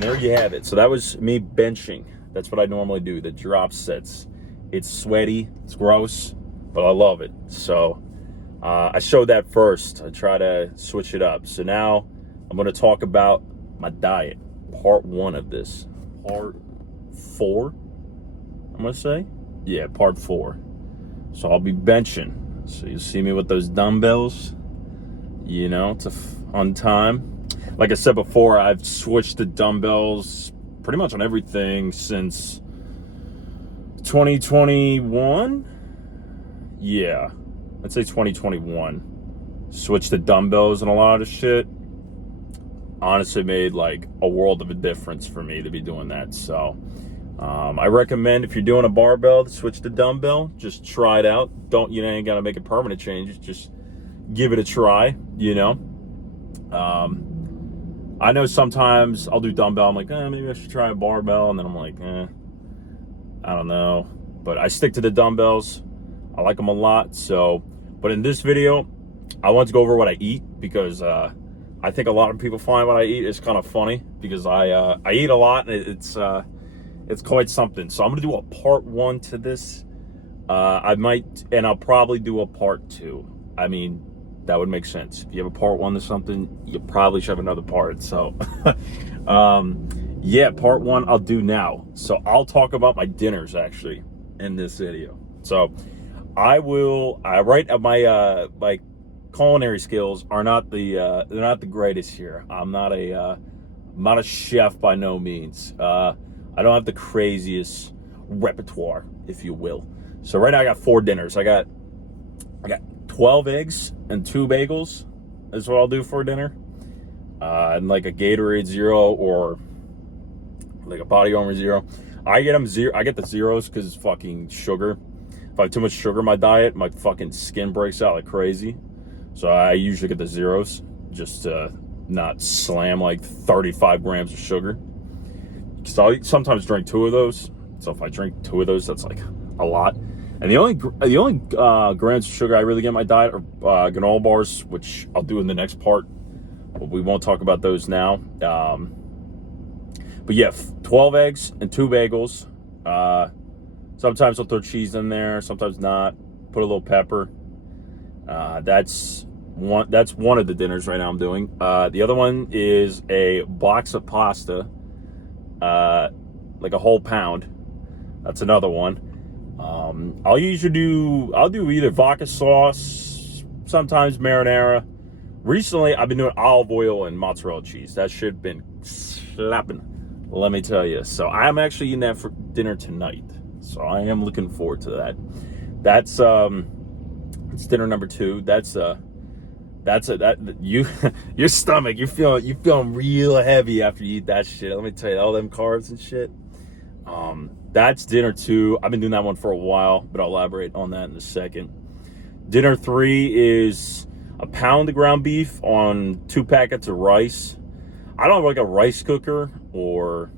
There you have it. So that was me benching. That's what I normally do, the drop sets. It's sweaty, it's gross, but I love it. So I showed that first. I try to switch it up. So now I'm going to talk about my diet. Part 1 of this. Part 4, I'm going to say. Yeah, part 4. So I'll be benching. So you'll see me with those dumbbells. You know, it's a fun time. Like I said before, I've switched to dumbbells pretty much on everything since 2021. Yeah, I'd say 2021. Switched to dumbbells and a lot of shit. Honestly made like a world of a difference for me to be doing that. So I recommend if you're doing a barbell to switch to dumbbell. Just try it out. You ain't gotta make a permanent change. Just give it a try, you know. I know sometimes I'll do dumbbell. I'm like, maybe I should try a barbell. And then I'm like, I don't know. But I stick to the dumbbells. I like them a lot. So, but in this video, I want to go over what I eat because I think a lot of people find what I eat is kind of funny because I eat a lot and it's quite something. So I'm gonna do a part 1 to this. I'll probably do a part 2. I mean, that would make sense. If you have a part 1 to something, you probably should have another part. So, yeah, part 1 I'll do now. So I'll talk about my dinners actually in this video. So my culinary skills are not they're not the greatest here. I'm not a chef by no means. I don't have the craziest repertoire, if you will. So right now I got 4 dinners. I got 12 eggs and 2 bagels is what I'll do for dinner. And like a Gatorade Zero or like a Body Armor Zero. I get the zeros because it's fucking sugar. If I have too much sugar in my diet, my fucking skin breaks out like crazy. So I usually get the zeros just to not slam like 35 grams of sugar. So I'll sometimes drink 2 of those. So if I drink 2 of those, that's like a lot. And the only grams of sugar I really get in my diet are granola bars, which I'll do in the next part. But we won't talk about those now. But yeah, 12 eggs and 2 bagels. Sometimes I'll throw cheese in there, sometimes not. Put a little pepper. That's one of the dinners right now I'm doing. The other one is a box of pasta, like a whole pound. That's another one. I'll do either vodka sauce, sometimes marinara. Recently, I've been doing olive oil and mozzarella cheese. That shit been slapping, let me tell you. So I'm actually eating that for dinner tonight. So I am looking forward to that. That's it's dinner number 2. Your stomach, you feeling real heavy after you eat that shit. Let me tell you, all them carbs and shit. That's dinner 2. I've been doing that one for a while, but I'll elaborate on that in a second. Dinner 3 is a pound of ground beef on 2 packets of rice. I don't have like a rice cooker or,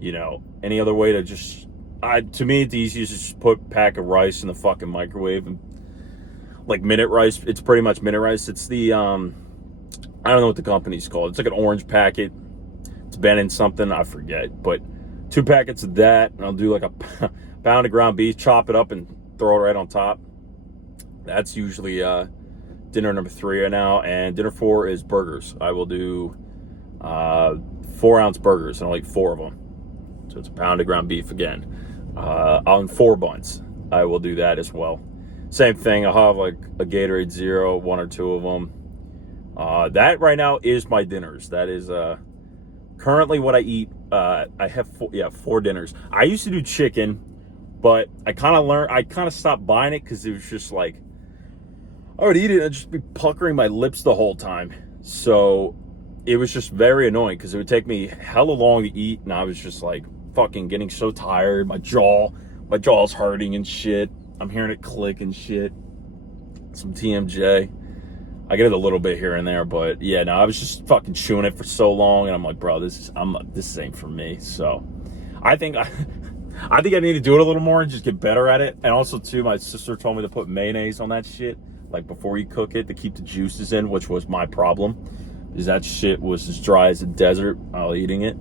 any other way to just. To me, it's easiest to just put a pack of rice in the fucking microwave and like minute rice. It's pretty much minute rice. It's the I don't know what the company's called. It's like an orange packet. It's been in something, I forget. But 2 packets of that, and I'll do like a pound of ground beef, chop it up and throw it right on top. That's usually dinner number 3 right now. And dinner 4 is burgers. I will do 4-ounce burgers, and I'll eat 4 of them. So it's a pound of ground beef again. On 4 buns, I will do that as well. Same thing, I'll have like a Gatorade Zero, 1 or 2 of them. That right now is my dinners. That is currently what I eat. I have 4 dinners. I used to do chicken, but I kind of stopped buying it because it was just like, I would eat it and I'd just be puckering my lips the whole time. So it was just very annoying because it would take me hella long to eat, and I was just like fucking getting so tired. My jaw's hurting and shit. I'm hearing it click and shit. Some TMJ. I get it a little bit here and there, but yeah, no, I was just fucking chewing it for so long, and I'm like, bro, this ain't for me. So I think I need to do it a little more and just get better at it. And also too, my sister told me to put mayonnaise on that shit, like before you cook it, to keep the juices in, which was my problem, because that shit was as dry as a desert while eating it.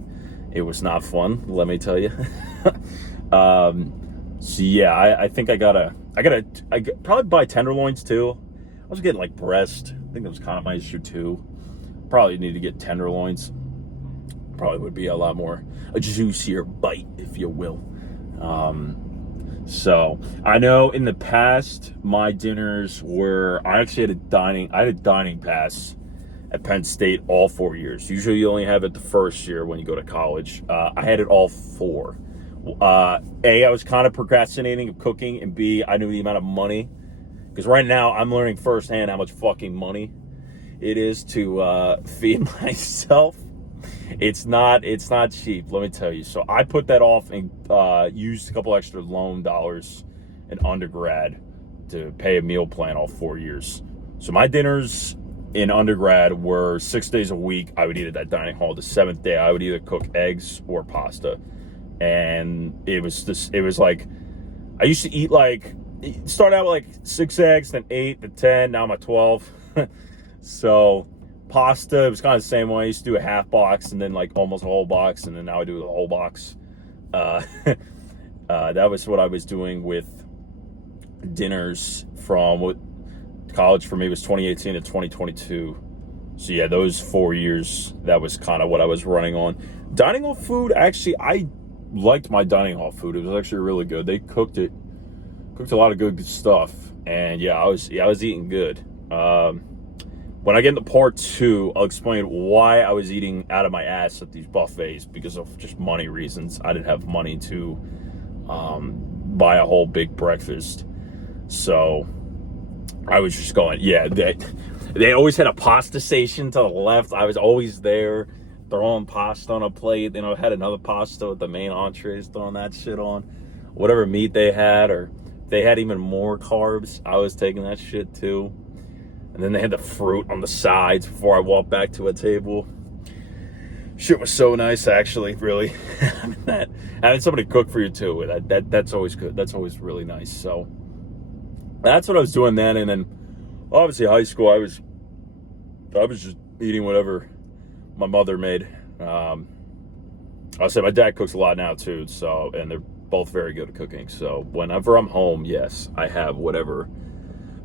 It was not fun, let me tell you. So yeah, I think I probably buy tenderloins too. I was getting like breast. I think that was kind of my issue too. Probably need to get tenderloins. Probably would be a lot more a juicier bite, if you will. So I know in the past my dinners were, I actually had a dining pass at Penn State all 4 years. Usually you only have it the first year when you go to college. I had it all 4. A, I was kind of procrastinating of cooking, and B, I knew the amount of money, because right now I'm learning firsthand how much fucking money it is to feed myself. It's not cheap, let me tell you. So I put that off and used a couple extra loan dollars in undergrad to pay a meal plan all 4 years. So my dinners in undergrad were 6 days a week. I would eat at that dining hall. The 7th day, I would either cook eggs or pasta. And it was like, I used to eat like, start out with like 6 eggs, then 8, then 10, now I'm at 12. So pasta, it was kind of the same way. I used to do a half box and then like almost a whole box, and then now I do the whole box. That was what I was doing with dinners from what college for me was 2018 to 2022. So yeah, those 4 years, that was kind of what I was running on. Dining hall food, actually, I liked my dining hall food. It was actually really good. They cooked a lot of good stuff, and yeah, I was eating good. When I get into part 2, I'll explain why I was eating out of my ass at these buffets, because of just money reasons. I didn't have money to buy a whole big breakfast, so I was just going, yeah, they always had a pasta station to the left. I was always there throwing pasta on a plate. Had another pasta with the main entrees, throwing that shit on. Whatever meat they had, or if they had even more carbs, I was taking that shit too. And then they had the fruit on the sides before I walked back to a table. Shit was so nice, actually, really. Having somebody cook for you too, that's always good. That's always really nice. So that's what I was doing then. And then obviously high school, I was just eating whatever my mother made. I'll say my dad cooks a lot now too, so, and they're both very good at cooking. So whenever I'm home, yes, I have whatever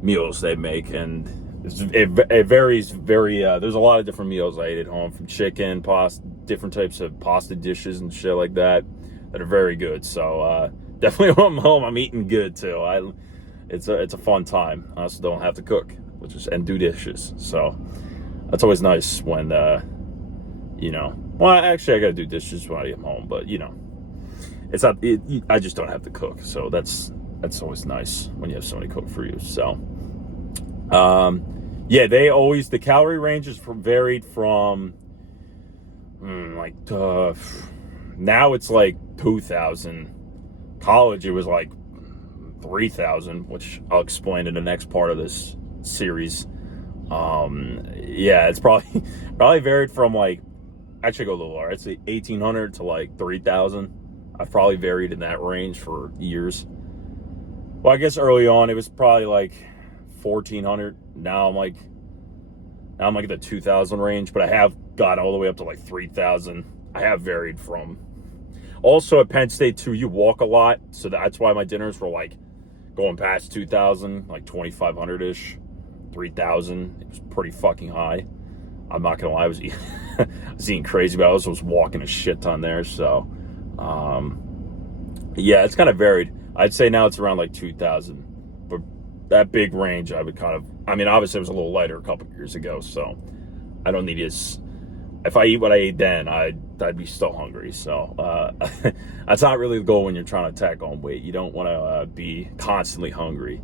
meals they make, and it varies very. There's a lot of different meals I eat at home, from chicken, pasta, different types of pasta dishes and shit like that are very good. So definitely when I'm home, I'm eating good too. It's a fun time. I also don't have to cook, which is and do dishes. So that's always nice when Well, actually, I got to do dishes when I get home, but it's not. I just don't have to cook, so that's always nice when you have somebody cook for you. So, yeah, the calorie range is varied from now it's like 2,000. College, it was like 3,000, which I'll explain in the next part of this series. Yeah, it's probably probably varied from like, actually go a little lower. I'd say 1,800 to like 3,000. I've probably varied in that range for years. Well, I guess early on it was probably like 1,400. Now I'm like the 2,000 range, but I have gone all the way up to like 3,000. I have varied from. Also at Penn State too, you walk a lot, so that's why my dinners were like going past 2,000, like 2,500 ish, 3,000. It was pretty fucking high. I'm not gonna lie, I was eating crazy, but I also was walking a shit ton there. So, yeah, it's kind of varied. I'd say now it's around like 2,000, but that big range, I would kind of. I mean, obviously, it was a little lighter a couple years ago, so I don't need as. If I eat what I ate then, I'd be still hungry. So that's not really the goal when you're trying to tack on weight. You don't want to be constantly hungry.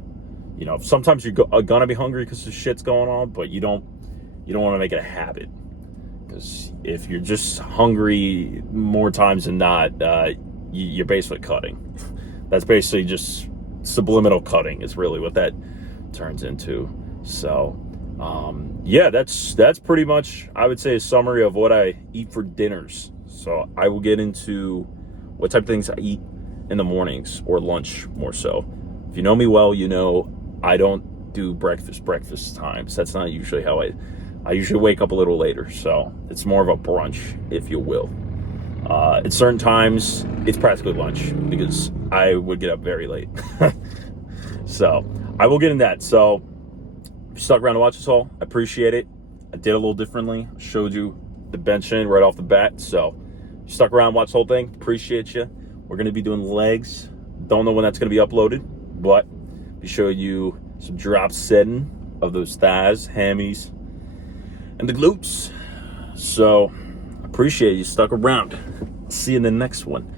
Sometimes you're gonna be hungry because the shit's going on, but you don't want to make it a habit. Because if you're just hungry more times than not, you're basically cutting. That's basically just subliminal cutting is really what that turns into. So, yeah, that's pretty much, I would say, a summary of what I eat for dinners. So I will get into what type of things I eat in the mornings or lunch more so. If you know me well, I don't do breakfast times. That's not usually how I usually wake up a little later, so it's more of a brunch, if you will. At certain times, it's practically lunch because I would get up very late. So I will get in that. So if you stuck around to watch this all, I appreciate it. I did a little differently. I showed you the bench in right off the bat. So if you stuck around, watch the whole thing. Appreciate you. We're going to be doing legs. Don't know when that's going to be uploaded, but we show you some drop setting of those thighs, hammies, and the glutes. So appreciate you stuck around. See you in the next one.